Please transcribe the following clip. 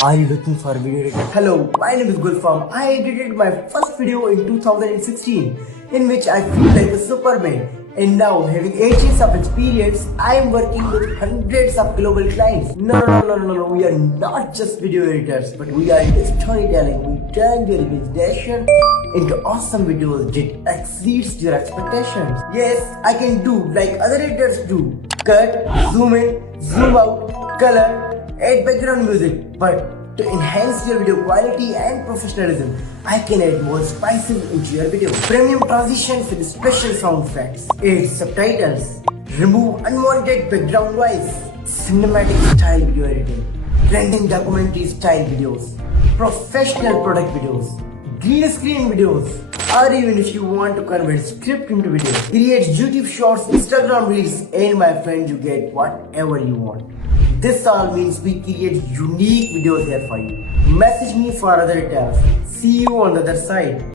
Are you looking for a video editor? Hello, my name is Gulfam. I edited my first video in 2016 in which I feel like a superman. And now, having 8 years of experience, I am working with hundreds of global clients. No, we are not just video editors, but we are into storytelling. We turn your imagination into awesome videos that exceeds your expectations. Yes, I can do like other editors do. Cut, zoom in, zoom out, color, add background music. But to enhance your video quality and professionalism, I can add more spices into your video. Premium transitions with special sound effects. Add subtitles. Remove unwanted background noise. Cinematic style video editing. Trending documentary style videos. Professional product videos. Green screen videos. Or even if you want to convert script into video. Create YouTube shorts, Instagram reels, and my friend, you get whatever you want. This all means we create unique videos here for you. Message me for other tasks. See you on the other side.